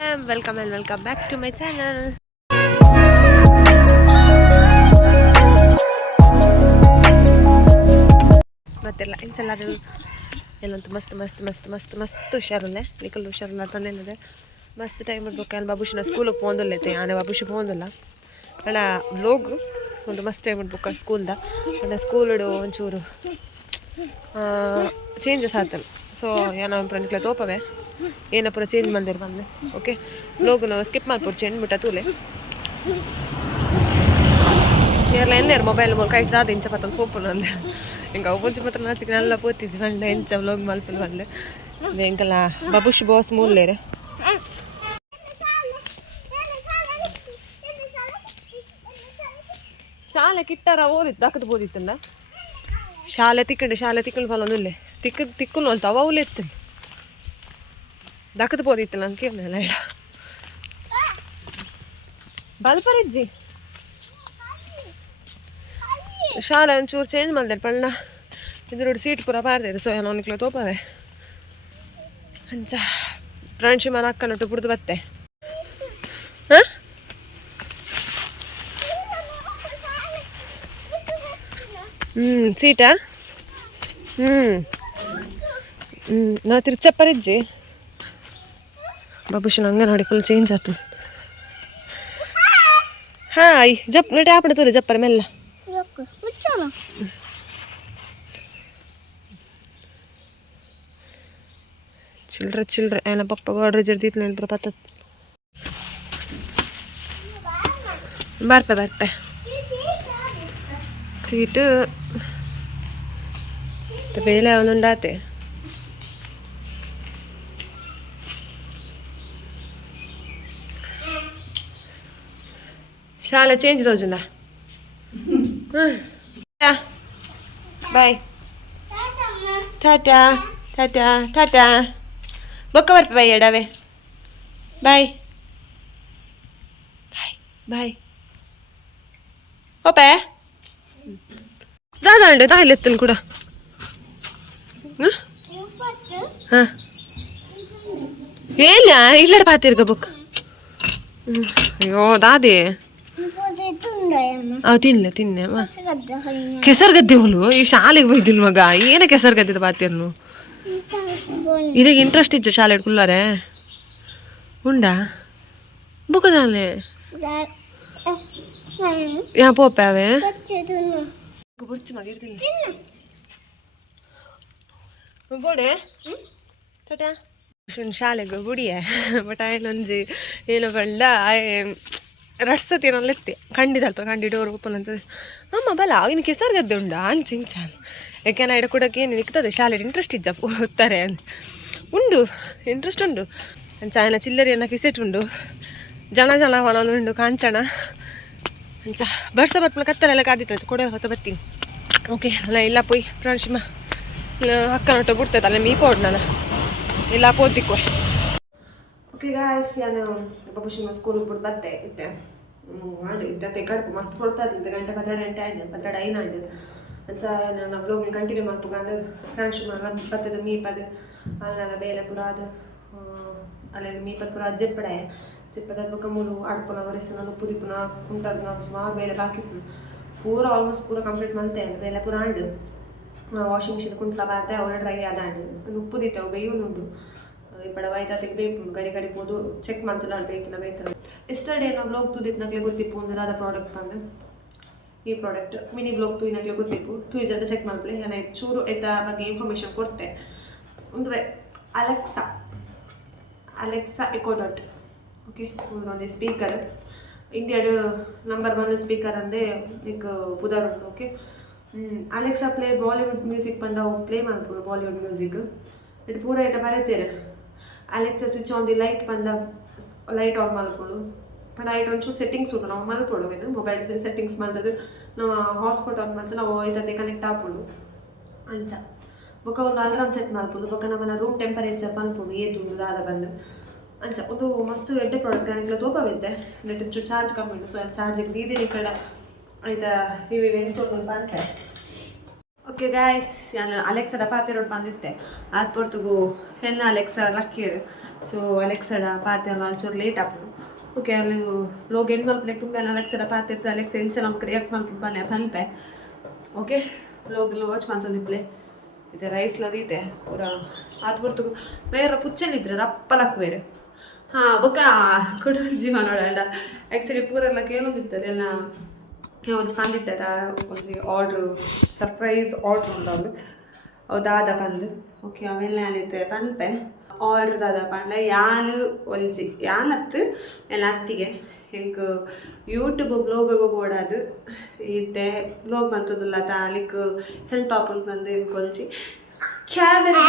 Welcome and welcome back to my channel. ಮತ್ತೆಲ್ಲ ಇಂಚೆಲ್ಲದು ಎಲ್ಲಂತೂ ಮಸ್ತ್ ಹುಷಾರಲ್ಲೇ ನಿಕಲ್ ಹುಷಾರಲ್ಲ ತಂದೇನಿದೆ ಮಸ್ತ್ ಟೈಮ್ ಇಡ್ಬೇಕು ಬಾಬುಶಿನ ಸ್ಕೂಲಿಗೆ ಹೋಗಲ್ಲೈತೆ ಆನೆ ಬಾಬುಶಿ ಹೋಗಲ್ಲ ಅಣ್ಣ ಲೋಗು ಒಂದು ಮಸ್ತ್ ಟೈಮ್ ಇಡ್ಬೇಕು ಸ್ಕೂಲ್ದ ಅಣ್ಣ ಸ್ಕೂಲ್ಡು ಒಂಚೂರು ಚೇಂಜಸ್ ಆತಲ್ಲ ಸೊ ಏನೋ ಫ್ರೆಂಡ್ಗಳ ತೋಪವೆ ಏನ ಪೂರ ಚೇಂಜ್ ಮಾಡಿದ್ರು ಬಂದೆ ಓಕೆ ಲೋಗು ಸ್ಕಿಪ್ ಮಾಡ್ಬಿಟ್ಟು ಚೆಂಡು ಬಿಟ್ಟ ತೂಲೆ ಎಲ್ಲ ಎನ್ನೇರು ಮೊಬೈಲ್ ಮೂಲಕ ಇಟ್ಟು ಇಂಚ ಪತ್ತೊಂದು ಹೋಗ್ಪುನು ಅಂದೆ ಹಿಂಗೆ ಮುಂಚೆ ಮಾತ್ರ ನಾಚಿಕೆ ಎಲ್ಲ ಪೋತಿದ್ವಿ ಬಂಡೆ ಇಂಚ ವ್ಲೋಗ್ ಮಲ್ಪಲ್ ಬಂದೆ ಹೆಂಗಲ್ಲ ಬಾಬುಶ್ ಬಾಸ್ ಮೂಲ್ಲೇರೆ ಶಾಲೆ ಕಿಟ್ಟಾರ ಓದಿತ್ತು ದಕ್ಕದು ಬೋದಿತ್ತಂದ ಶಾಲೆ ತಿಕ್ಕಂಡು ಫಲೊಂದಿಲ್ಲೆ ತಿಕ್ಕಲು ಅಂತ ಅವಲೆ ಇತ್ತು ದಕ್ಕದು ಬೋದಿತ್ತು ನಂಗೆ ಕೇಳಲ್ಲ ಹೇಳ ಬಲ್ಪರಿಜ್ಜಿ ಶಾಲೆ ಒಂಚೂರು ಚೇಂಜ್ ಮಾಡಿದೆ ಪಣ್ಣ ಇದ್ರೊಡು ಸೀಟ್ ಪೂರ ಪಾರ್ದೇರು ಸೊ ಏನೋ ನಿಕ್ಲ ತೋಪವೆ ಅಂಚ ಫ್ರೆಂಡ್ಶಿ ಮನ ಅಕ್ಕನೊಟ್ಟು ಬಿಡ್ದು ಬತ್ತೆ ಹಾಂ ಸೀಟಾ ನಾ ತಿರ್ಚಪ್ಪರಿಜ್ಜಿ ಬಾಬುಶನ ಹಂಗೆ ನೋಡಿ ಫುಲ್ ಚೇಂಜ್ ಆಯ್ತು ಹಾಯ್ ಜಪ್ ನೋಡಿ ಆಪಣ ತೋಲೆ ಜಪ್ಪರ ಮೆಲ್ಲ ಚಿಲ್ಡ್ರೆ ಏನ ಪಪ್ಪ ಗಾಡ್ರೆ ಜರ್ದಿತ್ತು ನೆನಪು ಪತ್ತತ್ ಬರ್ಪೆ ಸೀಟು ಬೇಲೆ ಅವನುಂಡಾತೆ ಶಾಲೆ ಚೇಂಜ್ ತೋಜುಂದ ಬಾಯ್ ಟಾಟಾ ಬೊಕ್ಕ ಬರ್ಪೆ ಬಾಯ್ ಎಡವೆ ಬಾಯ್ ಓಪೆ ದಾದಾಂಡೆ ತಾಯಿಲೆತ್ತನು ಕೂಡ ಹಾಂ ಏಲ್ಲ ಇಲ್ಲಡ ಪಾತಿರ್ಗ ಬೊಕ್ಕ ಅಯ್ಯೋ ದಾದೆ ಅವು ತಿನ್ನೆ ಕೆಸರು ಗದ್ದೆ ಹೋಲು ಈ ಶಾಲೆಗೆ ಹೋಯ್ದಿಲ್ ಮಗ ಏನ ಕೆಸರು ಗದ್ದೆದ ಬಾತಿರ್ನು ಇದಕ್ಕೆ ಇಂಟ್ರೆಸ್ಟ್ ಇತ್ತು ಶಾಲೆ ಕುಲ್ಲಾರೆ ಉಂಡಾ ಬುಕ್ಕದಾನೆ ಯಾ ಪೋಪೆ ಅವೇ ಬುರ್ಚಿ ಮಗಿರ್ತೀನಿ ಬೋಡೆ ಟಾಟಾ ಶಾಲೆಗೆ ಬುಡಿಯೇ ಬಟ್ ಆಯ್ನೊಂಜಿ ಏನೋ ಬಂಡ ರಡ್ಸತಿ ಏನೋ ಲೆತ್ತೆ ಕಂಡಿದಲ್ಪ ಡೋರ್ ಓಪನ್ ಅಂತದೆ ಅಮ್ಮ ಬಲ ಇನ್ನು ಕೆಸರು ಗದ್ದೆ ಉಂಡಾ ಅಂಚಿಂಚ ಯಾಕೆನ ಇಡ ಕೊಡೋಕೆ ಏನು ಇಕ್ತದೆ ಶಾಲೆ ಇಂಟ್ರೆಸ್ಟ್ ಇದ್ದ ಓದ್ತಾರೆ ಉಂಡು ಇಂಟ್ರೆಸ್ಟ್ ಉಂಡು ಅಂಚ ಏನ ಚಿಲ್ಲರಿಯನ್ನ ಕಿಸೆಟ್ ಉಂಡು ಜನ ಒಂದೊಂದು ಉಂಡು ಕಾಂಚಣ ಅಂಚ ಬರ್ಸ ಬರ್ಪಲ ಕತ್ತಲೆಲ್ಲ ಕಾದಿತ್ತು ಕೊಡೋ ಹೊತ್ತ ಬರ್ತೀನಿ ಓಕೆ ಅಲ್ಲ ಇಲ್ಲ ಪೋಯ್ ಪ್ರಾಣಿಸಿಮ ಅಕ್ಕನೊಟ್ಟು ಬಿಡ್ತೈತಲ್ಲ ಮೀ ಪೋಡ್ನಲ್ಲ ಇಲ್ಲ ಪೋದಿಕ್ಕೋ ಓಕೆ ಗಾಯ್ಸ್ ನಾನು ಬಾಬುಶಿನ ಸ್ಕೂಲಿಗೆ ಬಿಟ್ಟು ಬರ್ತೆ ಇತ್ತೆ ಇತ್ತೆ ಕಡುಪು ಮಸ್ತ್ ಕೊಡ್ತಾ ಇದ್ದೆ ಗಂಟೆ 12 ಆಯ್ತು 12 ಆಯ್ತು ಅಂಚ ನಾನು ಬ್ಲಾಗಿನ ಕಂಟಿನ್ಯೂ ಮಾಡ್ಬೇಕು ಅದು ಫ್ರೆಂಡ್ಶಿಪ್ ಬರ್ತದೆ ಮೀಪದು ಅಲ್ಲೆಲ್ಲ ಬೇಲೆ ಪುರ ಅದು ಅಲ್ಲೆಲ್ಲ ಮೀಪದ ಪುರ ಜೆಪ್ಪಡೆ ಜೆಪ್ಪದ ಬೊಕ್ಕ ಮೂರು ಅಡ್ಪುನ ಒರೆಸನ ಉಪ್ಪು ದಿಪ್ಪುನ ಉಂಟದ್ನ ಸುಮಾರು ಬೇಲೆ ಹಾಕಿತ್ತು ಪೂರ ಆಲ್ಮೋಸ್ಟ್ ಪೂರ ಕಂಪ್ಲೀಟ್ ಮಂತೆ ಬೇಲೆ ಪೂರ ಆಂಡು ವಾಷಿಂಗ್ ಮಿಷಿನ್ ಕುಂಟ್ಲ ಬಾರ್ದೆ ಅವಳ ಡ್ರೈ ಆದಾಂಡು ಉಪ್ಪು ದಿತ್ತವು ಬೇಯುನುಂಡು ಇಪ್ಪಡ ವೈದಾತಿಗೆ ಬೇಕು ಗಡಿ ಹೋದು ಚೆಕ್ ಮಾಡ್ತಿಲ್ಲ ಬೇಯ್ತಲ್ಲ ಎಸ್ಟರ್ಡೇ ನಾವು ಬ್ಲಾಗ್ ತೂದಿತ್ನಾಗ್ಲೇ ಗೊತ್ತಿಪ್ಪು ಒಂದು ಅದ ಪ್ರಾಡಕ್ಟ್ ಬಂದು ಈ ಪ್ರಾಡಕ್ಟ್ ಮಿನಿ ಬ್ಲಾಗ್ ತೂಯಿನಾಗ್ಲೇ ಗೊತ್ತಿಪ್ಪು ತೂಯಿ ಜೊತೆ ಚೆಕ್ ಮಾಡ್ಲಿ ನಾನು ಚೂರು ಎತ್ತ ಬಗ್ಗೆ ಇನ್ಫಾರ್ಮೇಷನ್ ಕೊಡ್ತೆ ಒಂದು ಅಲೆಕ್ಸಾ ಎಕೋ ಡಾಟ್ ಓಕೆ ಒಂದು ಸ್ಪೀಕರ್ ಇಂಡಿಯಾದ ನಂಬರ್ 1 ಸ್ಪೀಕರ್ ಅಂದೆ ಈಗ ಬುಧಾರ್ ಉಂಟು okay Alexa play Bollywood music ಬಂದ ಪ್ಲೇ ಮಾಡ್ಬೋದು ಬಾಲಿವುಡ್ ಮ್ಯೂಸಿಕ್ ಇಟ್ಟು ಪೂರ ಐತ ಬರೀತೀರ Alexa switch on the light ಬಂದ ಲೈಟ್ ಆನ್ ಮಾಡ್ಕೊಳ್ಳು ಬಟ್ ಐಟ್ ಒಂಚೂರು ಸೆಟ್ಟಿಂಗ್ಸ್ ಉಂಟು ನಾವು ಮಲ್ಕೊಡುವೇನು ಮೊಬೈಲ್ ಸೆಟ್ಟಿಂಗ್ಸ್ ಮಾಡ್ತದೆ ನಾವು ಹಾಟ್ಸ್ಪಾಟ್ ಆನ್ ಮಾಡ್ತಾ ನಾವು ಇದಕ್ಕೆ ಕನೆಕ್ಟ್ ಆಗ್ಬೋದು ಅಂಚ ಬೊಕ್ಕ ಒಂದು ಅಲಾರಾಮ್ ಸೆಟ್ ಮಾಡ್ಬೋದು ಬೊಕ್ಕ ನಮ್ಮನ್ನ ರೂಮ್ ಟೆಂಪರೇಚರ್ ಮಲ್ಪೋಡು ಏತುಂಡು ದಾದ ಬಂದು ಅಂಚ ಒಂದು ಮಸ್ತ್ ಎಡ್ಡೆ ಪ್ರಾಡಕ್ಟ್ ನನಗೆ ತೋಪವಿದ್ದೆ ನೆಟ್ ಒಂಚೂರು ಚಾರ್ಜ್ ಕಮ್ಮಿ ಉಂಟು ಸೊ ಚಾರ್ಜಿಗೆ ದೀದಿ ಕಡೆ ಆಯ್ತಾ ಇವೆ ಎಂಚೊಂದು ಬಂತೆ ಓಕೆ ಗಾಯ್ಸ್ ನಾನು ಅಲೆಕ್ಸಾದ ಪಾತಿರೋಡು ಬಂದಿತ್ತೆ ಅದು ಪೊರ್ತುಗು ಹೆನ್ನ ಅಲೆಕ್ಸಾ ಲಕ್ಕಿರು ಸೊ ಅಲೆಕ್ಸಡ ಪಾತೆ ಎಲ್ಲ ಒಂಚೂರು ಲೇಟ್ ಆಗ್ಬೋದು ಓಕೆ ಅಲ್ಲಿ ಲೋಗ್ ಎಂಡ್ ಮಲ್ಪನೆ ತುಂಬ ಅಲೆಕ್ಸಡ ಪಾತೆ ಇರ್ತದೆ ಅಲೆಕ್ಸ ಎಂಚ ನಮ್ಗೆ ಕ್ರಿಯೇಟ್ ಮಾಡ್ಕೊಂಡು ಬನ್ನಿ ಪನ್ಪೆ ಓಕೆ ಲೋಗ್ ವಾಚ್ ಮಾಡ್ತಂದಿಪ್ಲೆ ಇದೆ ರೈಸ್ಲದು ಇದೆ ಪೂರ ಅದು ಹೊರ್ತು ಬೇರೆ ಪುಚ್ಚಲ್ಲಿದ್ರೆ ರಪ್ಪಲಕ್ಕೆ ಬೇರೆ ಹಾಂ ಬೊಕ್ಕ ಕೊಡುವ ಜೀವ ನೋಡೋಣ ಆ್ಯಕ್ಚುಲಿ ಪೂರೆಲ್ಲ ಕೇಳೋದಿರ್ತದೆ ಎಲ್ಲ ಒಂಚು ಬಂದಿದ್ದ ಒಂಜಿ ಆರ್ಡ್ರು ಸರ್ಪ್ರೈಸ್ ಆರ್ಡ್ರ್ ಉಂಡು ಅವು ದಾದ ಬಂದು ಓಕೆ ಅವೆಲ್ಲ ಏನಿತ್ತು ಪನ್ಪೆ ಆರ್ಡ್ರ್ ದಾದ ಪಂಡ ಯಾನು ಒಂಜಿ ಯಾನತ್ತು ಎಲ್ಲ ಅತ್ತಿಗೆ ಹೆಂಗೆ ಯೂಟ್ಯೂಬ್ ಬ್ಲಾಗು ಬೋಡಾದು ಇತ್ತೆ ಬ್ಲಾಗ್ ಬಂತದಲ್ಲ ತಾಲಿಕ್ ಹೆಲ್ಪ್ ಆಪುಲ್ ಬಂದು ಇಂಕೊಂಚಿ ಕ್ಯಾಮೆರಾ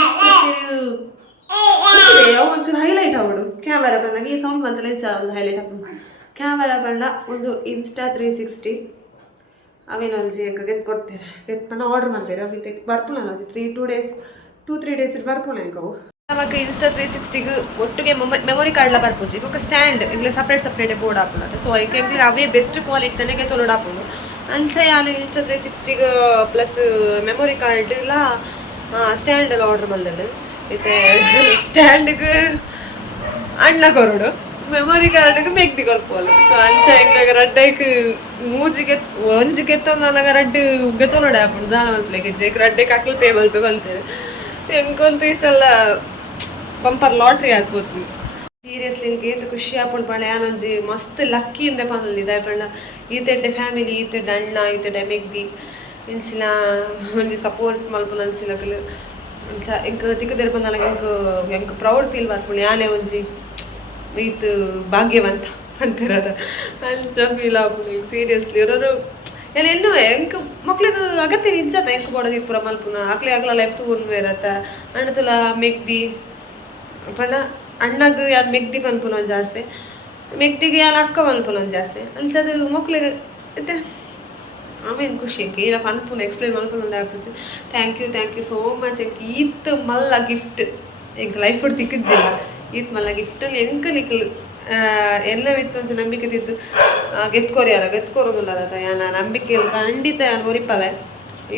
ಒಂಚೂರು ಹೈಲೈಟ್ ಅವಡು ಕ್ಯಾಮೆರಾ ಬಂದಾಗ ಈ ಸೌಂಡ್ ಬಂತಲ್ಲ ಒಂದು ಹೈಲೈಟ್ ಹಾಕೊಂಡು ಕ್ಯಾಮೆರಾ ಬಂಡ ಒಂದು ಇನ್ಸ್ಟಾ 360 ಅವೇನೊಂಜಿ ಹೆಂಗೆ ಗೆದ್ಕೊಡ್ತೀರ ಗೆದ್ಕೊಂಡು ಆರ್ಡ್ರ್ ಮಾಡ್ತೀರ ಮತ್ತೆ ಬರ್ಪುನಲ್ಲ ಅದು 2-3 ಡೇಸ್ ಬರ್ಪುನ ಹೆಂಗವು ನಮಗೆ ಇನ್ಸ್ಟಾ 360ಗೆ ಒಟ್ಟಿಗೆ ಮೆಮೊರಿ ಕಾರ್ಡ್ಲ ಬರ್ಪುಜಿ ಇವಾಗ ಸ್ಟ್ಯಾಂಡ್ ಇಂಗ್ಲೀಷ್ ಸಪ್ರೇಟ್ ಬೋರ್ಡ್ ಹಾಕೊಂಡು ಸೊ ಈಗ ಅವೇ ಬೆಸ್ಟ್ ಕ್ವಾಲಿಟಿ ತನಗೆ ತೊಲೋಡು ಹಾಕೊಂಡು ಅಂಚ ಯಾನು ಇನ್ಸ್ಟಾ 360ಗೆ ಪ್ಲಸ್ ಮೆಮೊರಿ ಕಾರ್ಡ್ ಇಲ್ಲ ಸ್ಟ್ಯಾಂಡ್ ಎಲ್ಲ ಆರ್ಡ್ರ್ ಬಂದಳು ಮತ್ತೆ ಸ್ಟ್ಯಾಂಡ್ಗೆ ಅಣ್ಣ ಕೊರಡು ಮೆಮೊರಿ ಕಾರ್ಡ್ಗೆ ಮೆಗ್ದಿ ಕೊಲ್ಪೋಲು ಸೊ ಅಂಚ ಹೆಂಗ ರಡ್ಡೈಕ್ ಮೂಜಿಗೆ ಒಂಜಿಗೆ ನನಗೆ ರಡ್ಡು ಗೆತ್ತೋನೋಡೆ ಹಾಕೊಂಡು ದಾನ ಮಲ್ಪಲೆಗೆ ಜೇಕ್ ರಡ್ಡೈಕ್ ಹಾಕ್ಲಿ ಪೇ ಮಲ್ಪೆ ಬಲ್ತೇವೆ ಹೆಂಗೊಂದು ಈ ಸಲ ಬಂಪರ್ ಲಾಟ್ರಿ ಆಗ್ಬೋದು ಸೀರಿಯಸ್ಲಿ ನಿಮ್ಗೆ ಏತು ಖುಷಿ ಹಾಕೊಂಡು ಪಣ ಯಾನೊಂಜಿ ಮಸ್ತ್ ಲಕ್ಕಿಯಿಂದ ಪಂದಲ್ಲಿ ಇದಾಯ ಪಂಡ ಈತೆಡ್ಡೆ ಫ್ಯಾಮಿಲಿ ಈತೆಡ್ಡೆ ಅಣ್ಣ ಈತೆಡ್ಡೆ ಮೆಗ್ದಿ ಇಂಚಿನ ಒಂಜಿ ಸಪೋರ್ಟ್ ಮಲ್ಪನ ಅಂಚಿಲಕಲು ಇಂಚ ಎಂಕ್ ತಿಕ್ಕುದೇರು ಬಂದಾಗ ಎಂಕ್ ಪ್ರೌಡ್ ಫೀಲ್ ಬರ್ಪುಣಿ ಯಾನೇ ಒಂಜಿ ಈತು ಭಾಗ್ಯವಂತ ಅಂತಿರೋದು ಅಂಚ ಫೀಲ್ ಆಗ್ಬೋದು ಸೀರಿಯಸ್ಲಿ ಇರೋರು ಎಲ್ಲ ಇನ್ನೂ ಎಂಕ್ ಮಕ್ಳಿಗೆ ಅಗತ್ಯ ನಿಜಾತ ಎಂಕ್ ಬೋಡೋದು ಪೂರ ಮಲ್ಪುನ ಆಕ್ಲಿ ಆಗಲ ಲೈಫ್ ತಗೊಂಡು ಇರತ್ತ ಅಣ್ಣ ತುಲ ಮೆಗ್ದಿ ಪಂಡ ಅಣ್ಣಗೆ ಯಾರು ಮೆಗ್ದಿ ಪನ್ಪುನ ಜಾಸ್ತಿ ಮೆಗ್ದಿಗೆ ಯಾರು ಅಕ್ಕ ಪನ್ಪುನ ಜಾಸ್ತಿ ಅನ್ಸದು ಮಕ್ಳಿಗೆ ಇತ್ತೆ ಆಮೇಲೆ ಖುಷಿ ಎಂಕ ಇಲ್ಲ ಪನ್ಪುನ ಎಕ್ಸ್ಪ್ಲೇನ್ ಮಲ್ಪುನ ಒಂದು ಆ್ಯಪಲ್ಸಿ ಥ್ಯಾಂಕ್ ಯು ಸೋ ಮಚ್ ಎಂಕ್ ಈತ್ ಮಲ್ಲ ಗಿಫ್ಟ್ ಎಂಕ್ ಲೈಫ್ ಹೊಡ್ ತಿಕ್ಕಿದ್ದಿಲ್ಲ ಈತ್ ಮಲ್ಲ ಗಿಫ್ಟಲ್ಲಿ ಎಂಕಲಿಕ್ಕಲು ಎಲ್ಲವಿತ್ತು ಒಂಚ ನಂಬಿಕೆ ತಿತ್ತು ಗೆತ್ಕೋರೋದಿಲ್ಲ ಅದ ಯಾನ ನಂಬಿಕೆ ಖಂಡಿತ ಒರಿಪವೆ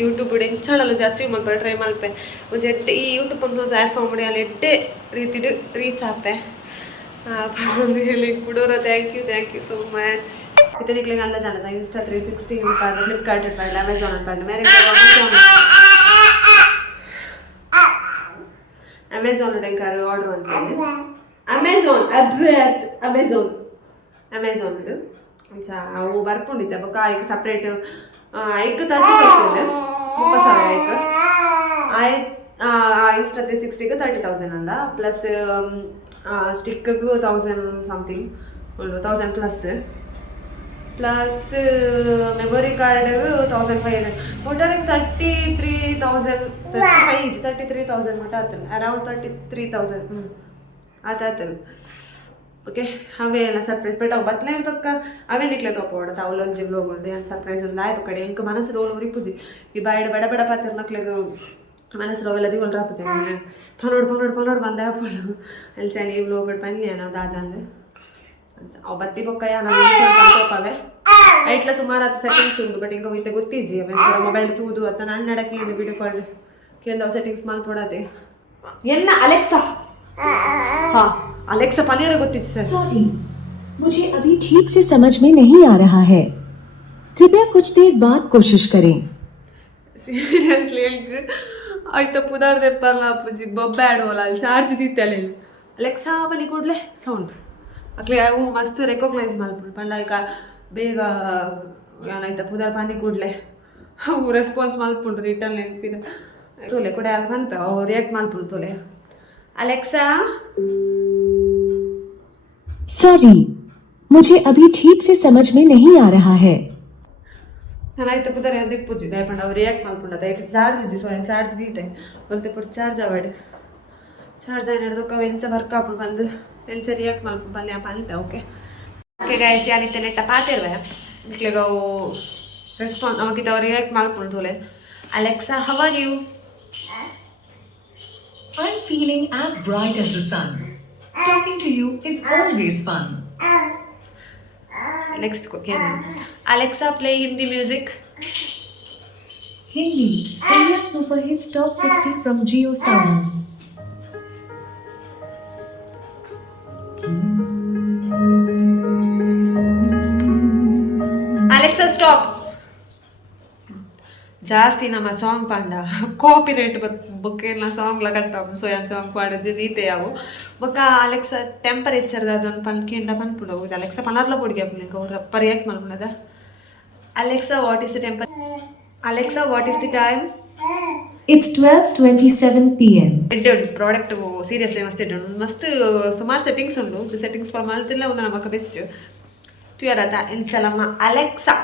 ಯೂಟ್ಯೂಬ್ ಎಂಚಾಣಲು ಅಚೀವ್ ಮಲ್ಪೆ ಟ್ರೈ ಮಲ್ಪೆ ಒಂಚ ಎಡ್ಡೆ ಈ ಯೂಟ್ಯೂಬ್ ಒಂದು ಪ್ಲ್ಯಾಟ್ಫಾರ್ಮ್ ಅಲ್ಲಿ ಅಲ್ಲಿ ಎಡ್ಡೆ ರೀತಿಡು ರೀಚ್ ಆಪೆ ಒಂದು ಹೇಳಿ ಕೊಡೋರ ಥ್ಯಾಂಕ್ ಯು ಸೋ ಮಚ್ ಇತನಿಕ್ಲೆ ಅಂದ ಜಾನದ ಇನ್ಸ್ಟಾ 360 ಪಾಡು ಫ್ಲಿಪ್ಕಾರ್ಟ್ ಪಾಡು ಅಮೆಝಾನ್ ಪಾಡು ಮೇರೆ ಅಮೆಝಾನ್ ಡೆಂಕಾರ ಆರ್ಡರ್ ಮಾಡ್ತೀನಿ ಅಮೆಝಾನ್ ಅಂಚ ಅವು ಬರ್ಕೊಂಡಿದ್ದೆ ಬೊಕ್ಕ ಈಗ ಸಪ್ರೇಟ್ ಐಕ್ 30,000 30,000 ಐಕ್ ಇನ್ಸ್ಟಾ 360ಗೆ 30,000 ಅಂಡ ಪ್ಲಸ್ ಸ್ಟಿಕ್ಗೂ 1,000 ಸಮಥಿಂಗ್ 1,000 ಪ್ಲಸ್ ಮೆಮೊರಿ ಕಾರ್ಡ್ 1,500 ಒಟ್ಟಾರೆ 33,000 ಮಟ್ಟ ಆತಲ್ಲ ಅರೌಂಡ್ 33,000 ಆತಾತಲ್ಲ ಓಕೆ ಅವೇ ಎಲ್ಲ ಸರ್ಪ್ರೈಸ್ ಬಟ್ ಅವು ಬತ್ತಲೇ ತಕ್ಕ ಅವೇ ನಿಕ್ಲೆ ತಗೋಡ ಅವಲೊಂಜಿ ಬ್ಲೋಗುಂಡು ಏನು ಸರ್ಪ್ರೈಸ್ ಒಂದು ಆಯ್ತು ಕಡೆ ಎಂಕ ಮನಸ್ಸು ರೋಲ್ ಉರಿಪುಜಿ ಈ ಬಡ ಪಾತ್ರ ಮಕ್ಳಿಗೆ ಮನಸ್ಸು ರೋವೆಲ್ಲ ದಿಗೊಂಡು ರಾಪುಜಿ ಪನೋಡು ಬಂದೆ ಹಾಪೋಳು ಅಲ್ಲಿ ಚಳಿ ಬ್ಲೋಗಡ್ ಬನ್ನಿ ನಾವು ದಾದ ಅಂದು ಅವು ಬತ್ತಿ ಬೊಕ್ಕ ನಾವೇ ಐಟ್ಲ ಸುಮಾರು 10 ಸೆಟ್ಟಿಂಗ್ಸ್ ಉಂಟು ಬಟ್ ಇಂಕ ಇಂತ ಗೊತ್ತಿಜಿ ಮೊಬೈಲ್ ತೂದು ಅತ್ತ ನನ್ನ ನಡಕ್ಕೆ ವಿಡಿಯೋ ಕಾಲ್ ಕೆಲವು ಸೆಟ್ಟಿಂಗ್ಸ್ ಮಾಡ್ಕೊಡತ್ತೆ ಎಲ್ಲ ಅಲೆಕ್ಸಾ हाँ अलेक्सा पानी गोती सर सॉरी मुझे अभी ठीक से समझ में नहीं आ रहा है कृपया कुछ देर बाद कोशिश करें सीरियसली आयता पुदार दे परला अप्पजी बब्बैड होला चार्ज दित्तले अलेक्सा बली कोडले सौंड अक्ले अವು ಮಸ್ತ್ ರೆಕಾಗ್ನೈಸ್ ಮಾಡ್ಬಿಡು ಪಂಡಾಯ್ಕ ಬೇಗ ಏನಾಯ್ತಾ ಪುದಾರ್ ಪಾನಿ ಕೊಡ್ಲೆ ಅವು ರೆಸ್ಪಾನ್ಸ್ ಮಾಡ್ಬಿಡು ರಿಟರ್ನ್ ನೆನಪಿನ ತೋಲೆ ಕೊಡೆ ಅನ್ಪೆ ಅವು ರಿಯಾಕ್ಟ್ ಮಾಡ್ಬಿಡು ತೋಲೆ अलेक्सा सॉरी मुझे अभी ठीक से समझ में नहीं आ रहा है ನಾನಾಯ್ತು ಪುದಾರ ಅಂತ ಇಪ್ಪುಜಿದೆ ಪಂಡ ಅವ್ರು ರಿಯಾಕ್ಟ್ ಮಾಡ್ಕೊಂಡದ ಇಟ್ಟು ಚಾರ್ಜ್ ಇಜ್ಜಿ ಸೊ ಚಾರ್ಜ್ ದೀತೆ ಒಂದು ಪುಟ್ಟು ಚಾರ್ಜ್ ಆವಾಡು ಚಾರ್ಜ್ ಏನಿಡ್ದಕ್ಕ ವೆಂಚ ವರ್ಕ್ ಹಾಕೊಂಡು ಬಂದು ವೆಂಚ ರಿಯಾಕ್ಟ್ ಮಾಡ್ಕೊಂಡು ಬಂದು ಯಾಪ ಅನ್ಪೆ ಓಕೆ ಗಾಯ್ಸ್ ಯಾನಿತ್ತೆ ನೆಟ್ಟ ಪಾತಿರ್ವೆ ಇಟ್ಲಿಗ ಅವು ರೆಸ್ಪಾನ್ಸ್ ಅವಾಗಿತ್ತು ಅವ್ರು ರಿಯಾಕ್ಟ್ ಮಾಡ್ಕೊಂಡು ತೋಲೆ Alexa how are you I'm feeling as bright as the sun. Talking to you is always fun. Next question. Alexa, play Hindi music. Hindi, India Super Hits Top 50 from Jio Sound. Stop. ಜಾಸ್ತಿ ನಮ್ಮ song ಪಾಂಡ copy rate ಬೊಕ್ಕ ಸಾಂಗ್ಲ ಕಟ್ಟಾಪು ಸೋಯನ್ song ಪಾಡೋದು ನೀತೆ ಯಾವು ಬೊಕ್ಕ Alexa temperature ಅದನ್ನು ಪನ್ಕೆಂಡ ಪನ್ಪುಂಡು ಇದು Alexa ಪನರ್ಲ ಪೊಡಿಗೆ ಹಾಪುನಿಕ ಅವ್ರ ಪರಿಯಾಕ್ ಮಲ್ಪುನದ. Alexa what is the Alexa what is the time? It's 12:27 p.m. ಎಡ್ಡೆ ಉಂಟು ಪ್ರಾಡಕ್ಟ್ ಸೀರಿಯಸ್ಲಿ ಮಸ್ತ್ ಎಡ್ಡೆ ಉಂಟು ಮಸ್ತ್ ಸುಮಾರು ಸೆಟ್ಟಿಂಗ್ಸ್ ಉಂಟು ಸೆಟ್ಟಿಂಗ್ಸ್ ಮಲ್ತಿಲ್ಲ ಒಂದು ನಮಕ್ ಬೆಸ್ಟ್ ತುಯರತ ಇಂಚಲಮ್ಮ ಅಲೆಕ್ಸಾ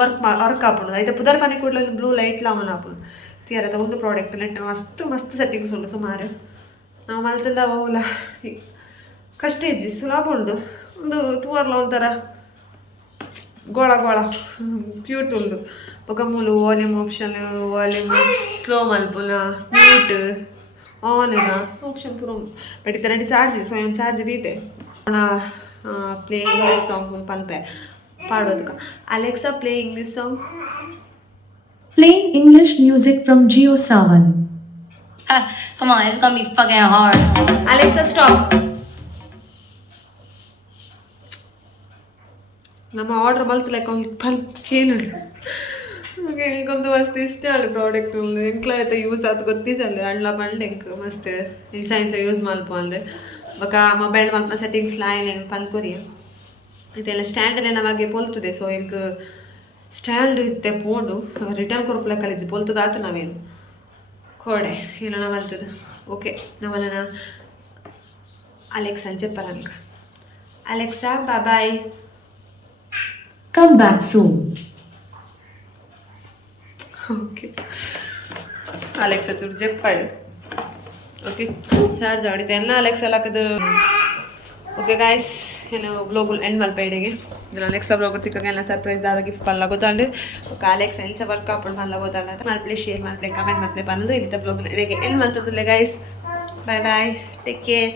ವರ್ಕ್ ಆಪುಂಡು ಐತೆ ಪುದರ್ ಪನಿ ಕೂಡಲ ಬ್ಲೂ ಲೈಟ್ ಲಾಮನ್ ಆಪುಂಡು ತುಯರತ ಒಂದು ಪ್ರಾಡಕ್ಟ್ ನೆಟ್ ಮಸ್ತ್ ಸೆಟ್ಟಿಂಗ್ಸ್ ಉಂಟು ಸುಮಾರು ನಾವು ಮಲ್ತಿಲ್ಲ ಅವಲ ಕಷ್ಟ ಇಜ್ಜಿ ಸುಲಭ ಉಂಡು ಒಂದು ತೂವರ್ಲ ಒಂಥರ ಗೋಳ ಕ್ಯೂಟ್ ಉಂಡು ಬೊಕ ಮೂಲು ವಾಲ್ಯೂಮ್ ಆಪ್ಷನ್ ವಾಲ್ಯೂಮ್ ಸ್ಲೋ ಮಲ್ಪುನ ಮ್ಯೂಟ್ ಆನ್ ಆಪ್ಷನ್ ಪೂರ ಉಂಡು ಬಟ್ ಇತ್ತ ರೆಡಿ ಚಾರ್ಜ್ ಸ್ವಯಂ ಚಾರ್ಜ್ ದೀತೆ ಪ್ಲೇಯಿಂಗ್ ದಿಸ್ ಸಾಂಗ್ ಪಲ್ಪೆ ಪಾಡೋದಕ್ಕೆ. Alexa playing this song. Playing English music from Geo Sawan. Come on, it's gonna be fucking hard. Alexa stop. ನಮ್ಮ order ಮಲ್ತಲೆಕ್ಕ ಒಂದು ಕೇಳಿ ಎಂಕೊಂದು ಮಸ್ತ್ ಇಷ್ಟ ಅಲ್ಲ ಪ್ರಾಡಕ್ಟ್ ಎಂಕ್ಲ ಆಯ್ತು ಯೂಸ್ ಆಯ್ತು ಗೊತ್ತಿಸಲ್ಲ ಅಣ್ಣ ಬಂಡೆ ಎಂಕ್ ಮಸ್ತ್ ಇಂಚ ಯೂಸ್ ಮಲ್ಪ ಅಂದೆ ಬೊಕ ಮೊಬೈಲ್ ಮಲ್ಪನ ಸೆಟ್ಟಿಂಗ್ಸ್ ಲಾಯನ್ ಹೆಂಗೆ ಪಲ್ಕೊರಿ ಇದೆಲ್ಲ ಸ್ಟ್ಯಾಂಡಲ್ಲೇ ನಮಗೆ ಪೊಲ್ತದೆ ಸೊ ಎಂಕ್ ಸ್ಟ್ಯಾಂಡ್ ಇತ್ತೆ ಪೋಂಡು ರಿಟರ್ನ್ ಕೊರ್ಪುಲ ಕಲಿಜಿ ಪೊಲ್ತದ ಆತು ನಾವೇನು ಕೋಡೆ ಇಲ್ಲ ನಾವು ಮಲ್ತದ ಓಕೆ ನಾವಲ್ಲ ಅಲೆಕ್ಸಾ చెప్పాలి ನಮ್ಗೆ Alexa bye. Come back soon. Okay Alexa ಚೂರು చెప్పాడు ಓಕೆ ಚಾರ್ಜ್ ಆಡಿತೆ ಎಲ್ಲ ಅಲೆಕ್ಸಾ ಹಾಕದು. ಓಕೆ ಗಾಯ್ಸ್ ಏನು ಬ್ಲಾಗ್ ಎಂಡ್ ಮಲ್ಪೇಡೆಗೆ ನಾನು ಅಲೆಕ್ಸಾ ಬ್ಲಾಗ್ ತಿಕ್ಕಾಗ ಎಲ್ಲ ಸರ್ಪ್ರೈಸ್ ಆದ ಗಿಫ್ಟ್ ಪಲ್ಲ ಗೊತ್ತಾಂಡು ಓಕೆ ಅಲೆಕ್ಸಾ ಎಂಚ ವರ್ಕ್ ಆಪುಂಡು ಮಲ್ಲ ಗೊತ್ತಾಂಡ ಮಲ್ಪಲೆ ಶೇರ್ ಮಲ್ಪಲೆ ಕಮೆಂಟ್ ಮಲ್ಪಲೆ ಪನ್ನದು ಇಲ್ಲಿತ ಬ್ಲಾಗ್ ಎಂಡ್ ಮಲ್ತದುಲ್ಲೆ ಗಾಯ್ಸ್. Bye take care.